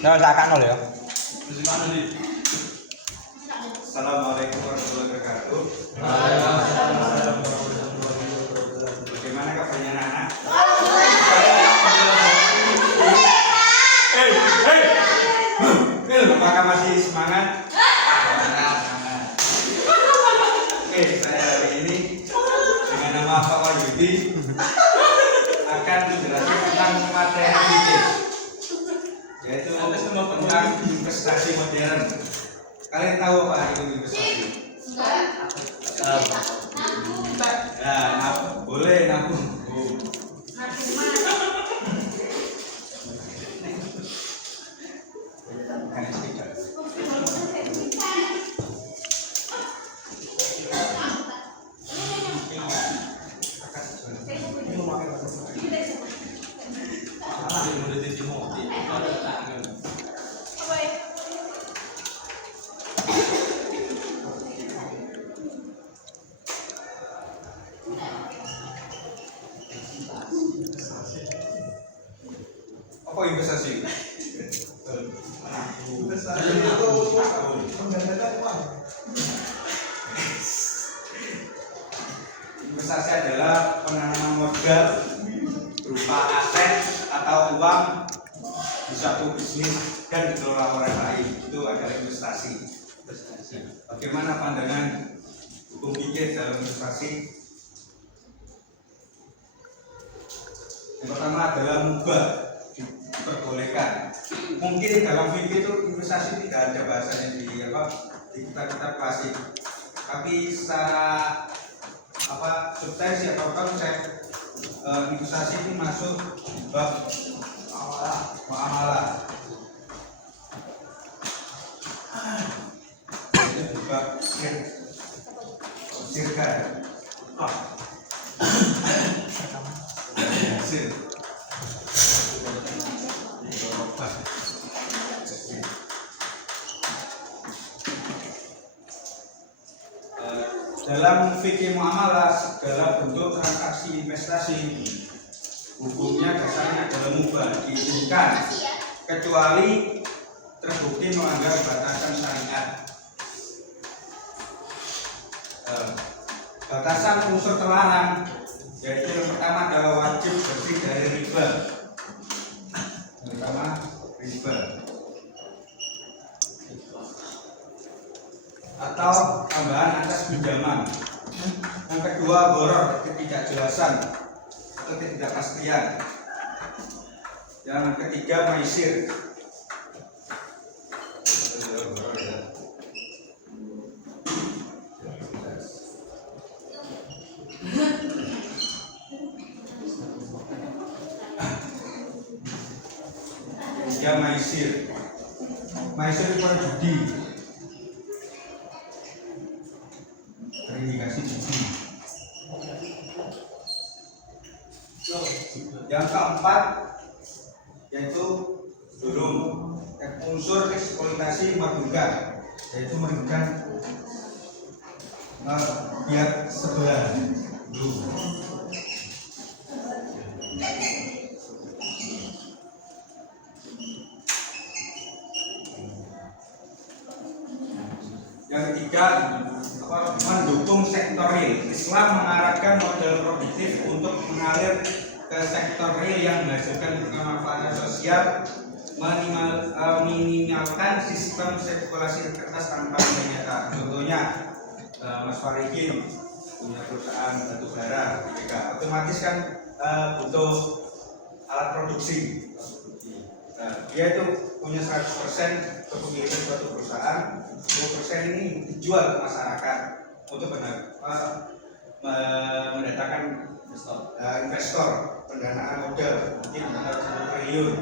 Nah, kakak nol ya. Assalamualaikum warahmatullahi wabarakatuh. Bagaimana kabarnya anak-anak? Apakah masih semangat? Semangat. Oke, saya hari ini dengan nama Pak Wahyudi akan menjelaskan tentang materi fikih, yaitu tentang investasi modern. Kalian tahu apa itu investasi? Ya, boleh nabung. Apa investasi? Investasi itu menggandakan uang. Investasi adalah penanaman modal berupa aset atau uang di suatu bisnis dan dikelola orang lain. Itu adalah investasi. Bagaimana pandangan hukum fikih dalam investasi? Yang pertama adalah mubah, diperbolehkan. Mungkin dalam fikih itu investasi tidak ada bahasanya di kitab-kitab klasik, tapi secara substansi atau konsep investasi ini masuk bab muamalah. Itu bab sirka. Dalam fikih muamalah, segala bentuk transaksi investasi hukumnya dasarnya adalah mubah, diizinkan kecuali terbukti melanggar batasan syariat. Batasan unsur terlarang yaitu yang pertama adalah wajib bersih dari riba. Yang pertama riba atau tambahan atas pinjaman. Yang kedua gharar, ketidakjelasan atau ketidakpastian. Yang ketiga maisir. Ya maisir. Maisir itu judi. Terindikasi judi. Yang keempat yaitu burung, unsur eksploitasi merugikan, yaitu merugikan pihak sebelah dulu. Yang ketiga mendukung sektor real. Islam mengarahkan modal produktif untuk mengalir ke sektor real yang menghasilkan kemanfaatan sosial, meminimalkan sistem spekulasi kertas tanpa nilai nyata. Contohnya Mas Farikin punya perusahaan batu bara, otomatis kan butuh alat produksi. Dia itu punya 100% kepemilikan suatu perusahaan, 20% ini dijual ke masyarakat untuk mendatangkan investor, pendanaan modal mungkin 10 triliun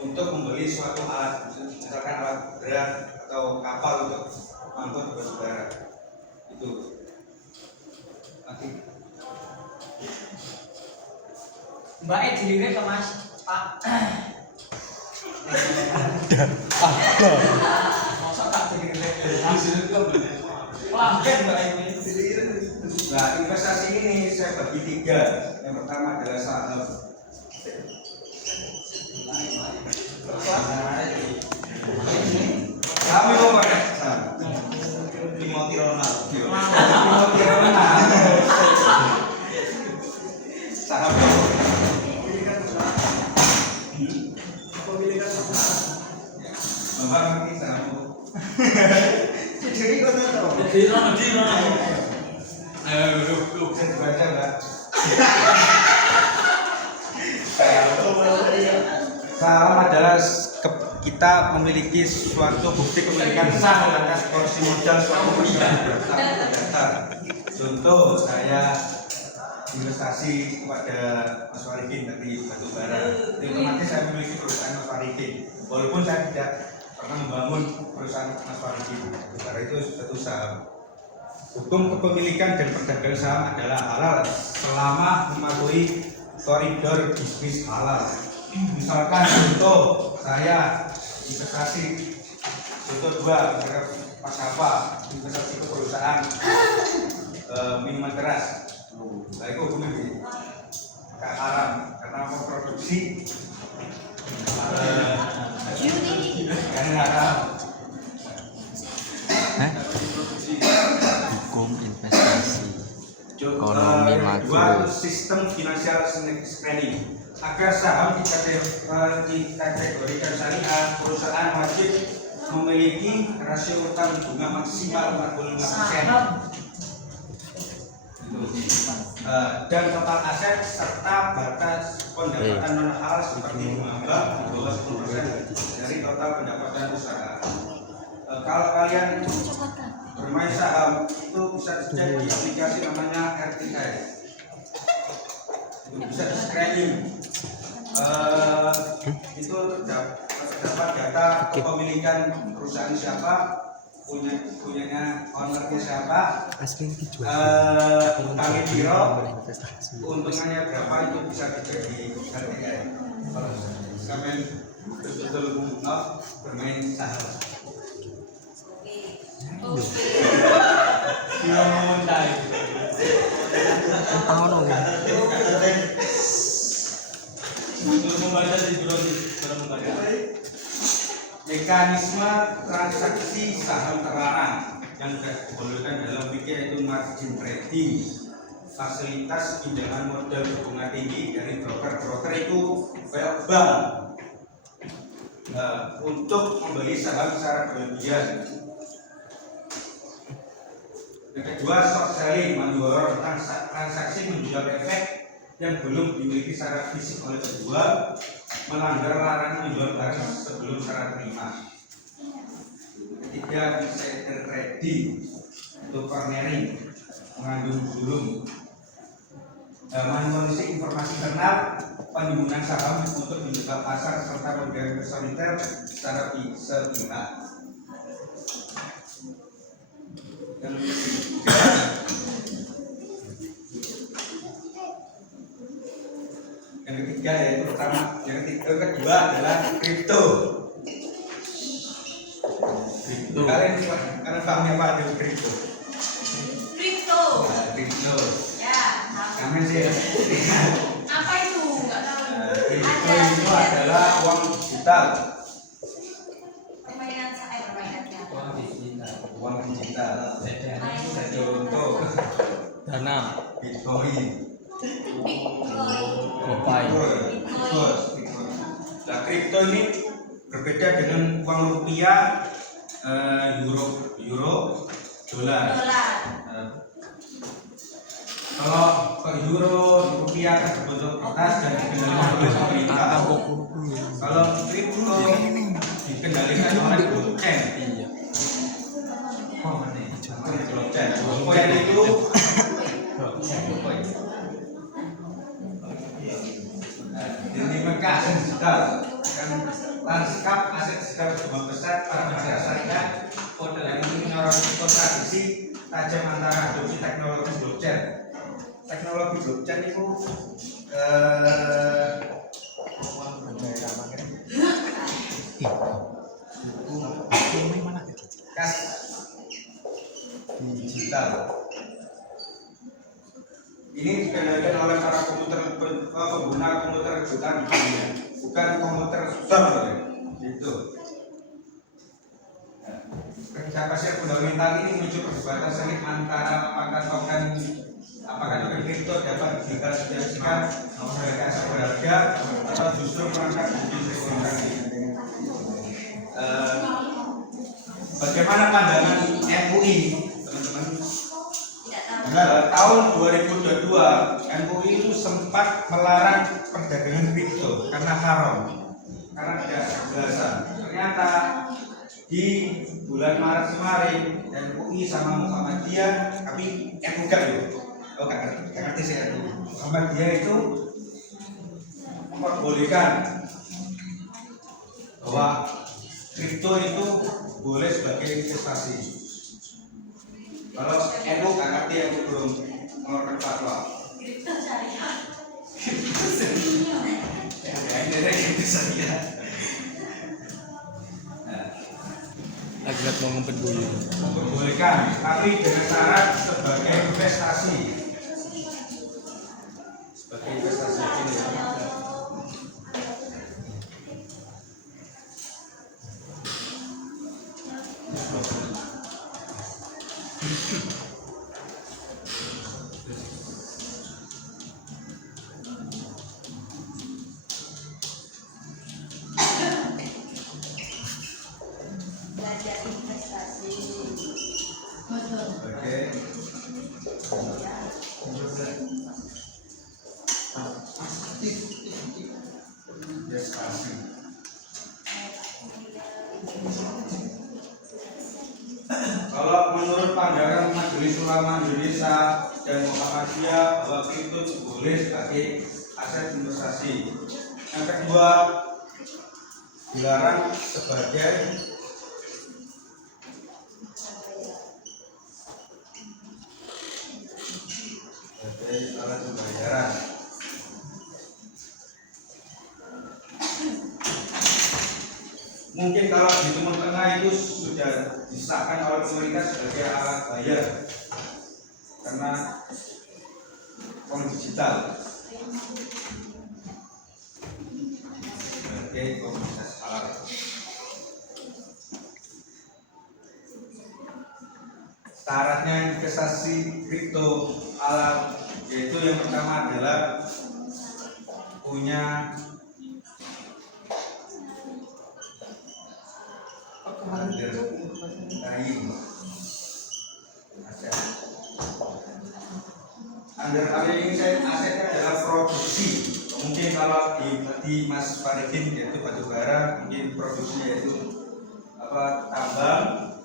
untuk membeli suatu alat, misalkan alat berat atau kapal untuk mengangkut batu bara. Itu nanti Mbak dilirik ke Mas Pak. Ada. Masa tak dilirik. Pelanggan Mbak ini. Nah, investasi ini saya bagi 3. Yang pertama adalah saham. Bisa dibaca nggak? Saham adalah kita memiliki suatu bukti kepemilikan saham atas porsi modal suatu perusahaan berdasar. Contoh saya investasi kepada Mas Warifin dari batubara, otomatis saya memiliki perusahaan Mas Warifin, walaupun saya tidak pernah membangun perusahaan Mas Warifin. Batubara itu satu saham. Hukum kepemilikan dan perdagangan saham adalah halal selama mematuhi koridor bisnis halal. Misalkan contoh saya investasi, contoh 2 merek Mas Apa, investasi ke perusahaan minuman keras. Nah itu hukumnya gak haram karena memproduksi karena haram. Hukum investasi. Ekonomi makro. Dua, sistem finansial screening. Agar saham dikategorikan syariah, perusahaan wajib memiliki rasio utang bunga maksimal 45%. Dan total aset serta batas pendapatan non halal seperti bunga bank di bawah 10% dari total pendapatan usaha. Kalau kalian bermain saham itu bisa dicek di aplikasi namanya RTI. Itu bisa di screening. Itu terdapat data kepemilikan perusahaan siapa, punyanya ownernya siapa, kali biro, untungannya berapa, itu bisa dicek di RTI. Kalau kalian betul-betul bermain saham. Mekanisme transaksi saham terlarang yang tidak dibolehkan dalam fikih yaitu margin trading, fasilitas pinjaman modal berbunga tinggi dari broker itu kayak bank untuk membeli saham secara berlebihan. Yang kedua, short selling, menjual transaksi menjual efek yang belum dimiliki secara fisik oleh penjual, melanggar larangan menjual barang sebelum serah terima. Ketiga, insider trading atau cornering, mengandung burung, menulis informasi internal penimbunan saham untuk menjaga pasar serta bergaya soliter secara sepihak. Yang ketiga yaitu pertama, yang kedua adalah kripto. Kalian pahamnya apa itu kripto? Kripto. Kripto. Ya. Kami sih. Apa itu? Enggak tahu. Kripto itu adalah uang digital. Permainan saya permainannya. Uang digital. Contoh Dana. Bitcoin. Gopay. Nah, kripto ini berbeda dengan uang rupiah, euro, dolar. Kalau ke euro, rupiah kan berbentuk kertas dan dikendalikan oleh pemerintah. Kalau kripto dikendalikan oleh blockchain. Blockchain. Blockchain itu dinamakan aset digital. Lanskap aset digital berkembang pesat pada masa syariah. Model yang ini menyoroti kontradiksi tajam antara adopsi teknologi blockchain. Teknologi blockchain itu kas digital. Ini dikendalikan oleh para pengguna komputer jutaan di dunia, bukan komputer bank gitu. Kerja pasir fundamental ini muncul perdebatan sengit antara apakah token kripto dapat diklasifikasikan sebagai aset berharga atau justru merangkap menjadi spekulasi. Bagaimana pandangan MUI MUI, teman-teman. Tidak tahu. Tahun 2022 MUI itu sempat melarang perdagangan kripto karena haram, karena tidak kejelasan. Ternyata di bulan Maret kemarin MUI sama Muhammadiyah, tapi bukan loh, oh nggak ngerti saya itu. Muhammadiyah itu memperbolehkan bahwa kripto itu boleh sebagai investasi. Kalau NU nggak ngerti, yang belum mengeluarkan fatwa. Kripto syariah. Ya, itu saja. Lagi lihat mau ngumpet dulu. Memperbolehkan, tapi dengan syarat sebagai investasi. Sebagai investasi ini. Belajar investasi. Betul. Oke. Investasi. Kalau menurut pandangan Majelis Ulama Indonesia dan Muhammadiyah, bahwa kripto boleh sebagai aset investasi. Yang kedua, dilarang sebagai alat pembayaran. Mungkin kalau di Timur Tengah itu sudah disahkan oleh pemerintah sebagai alat bayar karena uang digital sebagai komoditas halal. Syaratnya investasi kripto halal yaitu yang pertama adalah punya under ini asetnya adalah produksi. Mungkin kalau di Mas Faridin yaitu batu bara, mungkin produksinya yaitu tambang.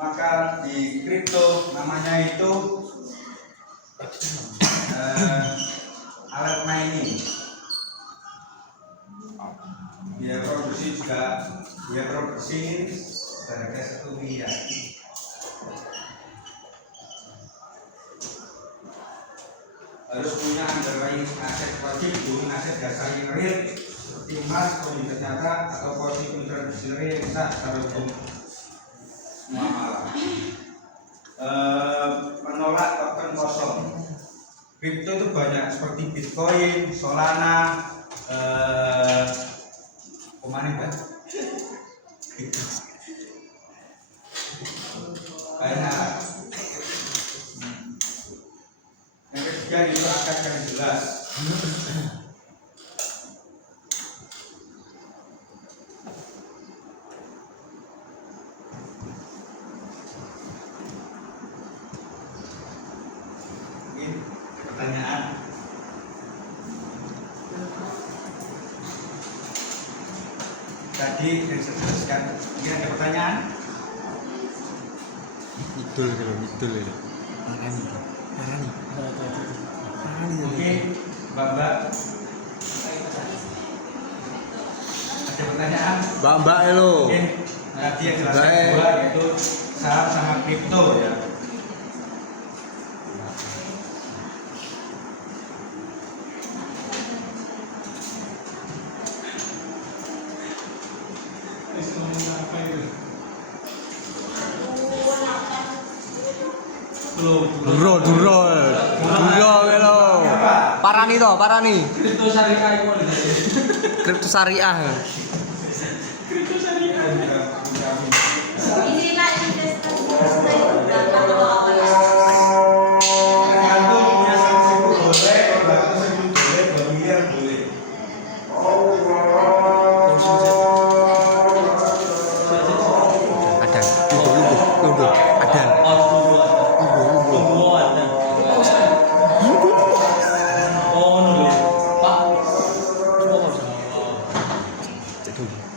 Maka di kripto namanya itu alat mining. Biaya produksi juga, biaya produksi seharga 1 miliar. Harus punya underlying aset wajib, dengan aset dasar yang real seperti emas, komoditas nyata atau posisi tradisional yang sah secara hukum muamalah. Menolak token kosong. Kripto itu banyak seperti Bitcoin, Solana, kemana kan? Banyak. Yang ketiga itu akan jelas. Mungkin pertanyaan. Tadi yang saya jelaskan, ini ada pertanyaan? Idul itu. Parani. Mungkin Mbak ada pertanyaan? Mbak lo. Mungkin tadi yang jelaskan kedua yaitu saham sama kripto ya. Duro lo. Parani. Kripto syariah itu Kripto syariah. Inilah investasi berapa awalnya. Tergantung punya 100.000 boleh, kalau 100.000 boleh, 2 miliar boleh. Adan. Lumpuh. Adan. cek dulu.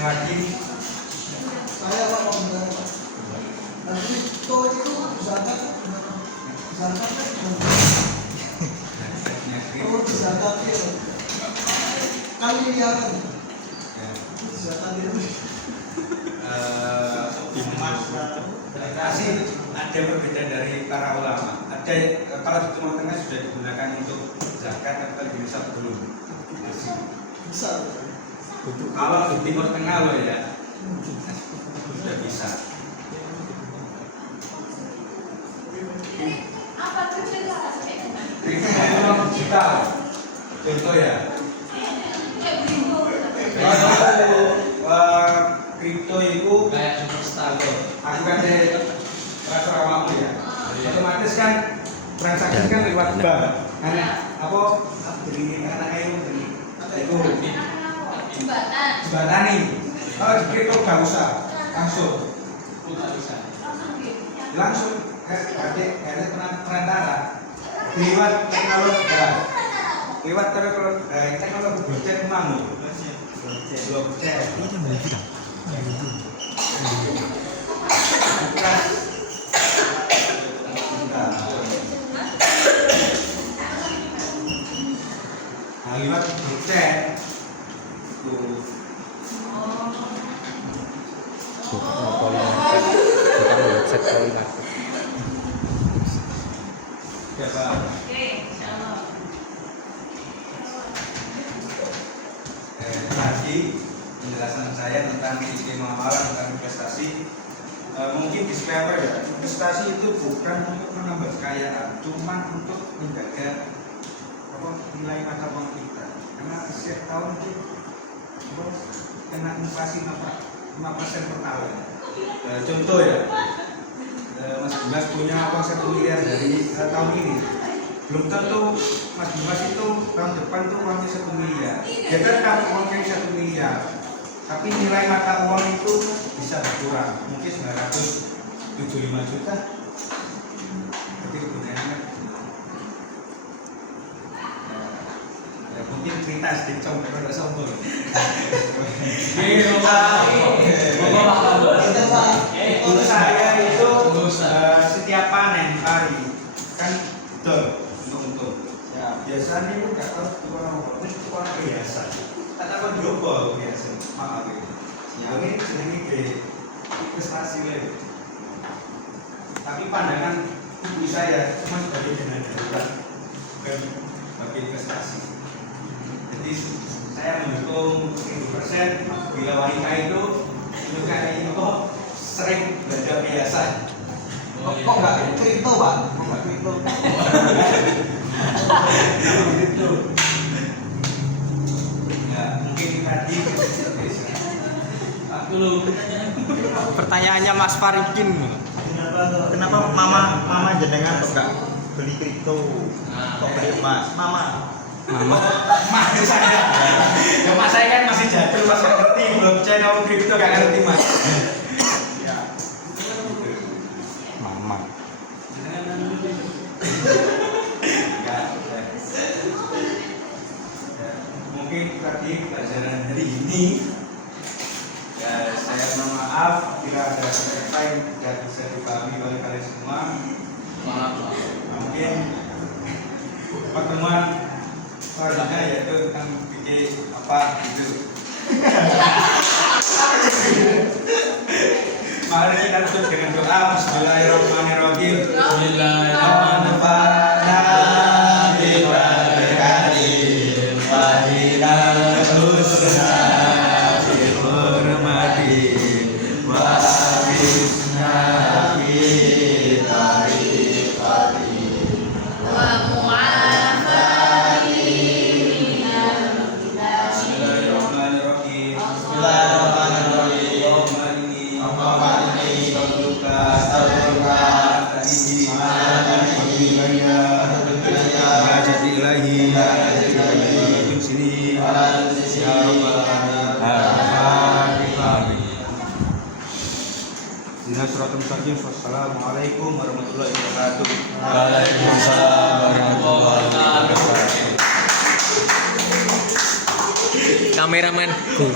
Lagi Saya Pak mau bilang Pak. Nanti itu zakat kan oh zakat ya. Kali ya kan. Zakat itu. Kasih ada berbeda dari para ulama. Ada kalau di Timur Tengah sudah digunakan untuk zakat atau di Indonesia belum? Besar. Kalau di Timur Tengah loh ya sudah bisa. Apa tuh cerita sebenarnya? Kripto digital, contoh ya. Kalau kripto itu Kayak superstar. aku kan dari transfer awakmu ya. Otomatis kan transaksi kan lewat bank. Karena apa? Beli anak ayu beli itu Jembatan. jembatan nih. Kalau di kripto nggak usah langsung langsung ada perantara lewat teknologi lewat teknologi blockchain mau blockchain nah, lewat blockchain tuh Bukan polimarket, bukan website polimarket. siapa Oke, insyaallah. tadi penjelasan saya tentang skema amalan tentang investasi. Mungkin disclaimer ya, investasi itu bukan untuk menambah kekayaan, cuma untuk menjaga nilai mata uang kita. Karena setiap tahun itu kena inflasi 5% per tahun. Contoh ya, Mas Dimas punya uang 1 miliar dari tahun ini. Belum tentu Mas Dimas itu tahun depan tuh uangnya 1 miliar. Dia kan dapat uangnya 1 miliar. Tapi nilai mata uang itu bisa berkurang, mungkin 975 juta. Jadi kemudiannya sedikit sombong, ada sombong. Untuk saya itu setiap panen pari kan betul untung. Ya biasanya itu nggak tahu itu orang biasa. Tak tahu jopo biasa. Maaf ya. Yang ini sering ke investasi lagi. Tapi pandangan ibu saya cuma sebagai dana darurat bukan sebagai investasi. Jadi saya mendukung 1000% bila wanita itu menyukai kok sering belanja perhiasan. Kok nggak kripto, Pak? Kok nggak kripto? Ya, mungkin tadi Pertanyaannya Mas Farikin. Kenapa mama jenengan kok gak beli kripto? Kok beli emas? Mama. mas saya. Ya mas saya kan masih jadul, mas nggak ngerti blockchain atau kripto gak ngerti mas. Ya. Mama. Ya. Mungkin tadi pelajaran hari ini ya saya mohon maaf bila ada kata yang tidak bisa dipahami oleh kalian semua. Mungkin pertemuan selanjutnya yaitu tentang bikin apa gitu. Mari kita tutup dengan doa. Bismillahirrahmanirrahim. Wassalamualaikum warahmatullahi wabarakatuh. Waalaikumsalam warahmatullahi wabarakatuh. Kameramen.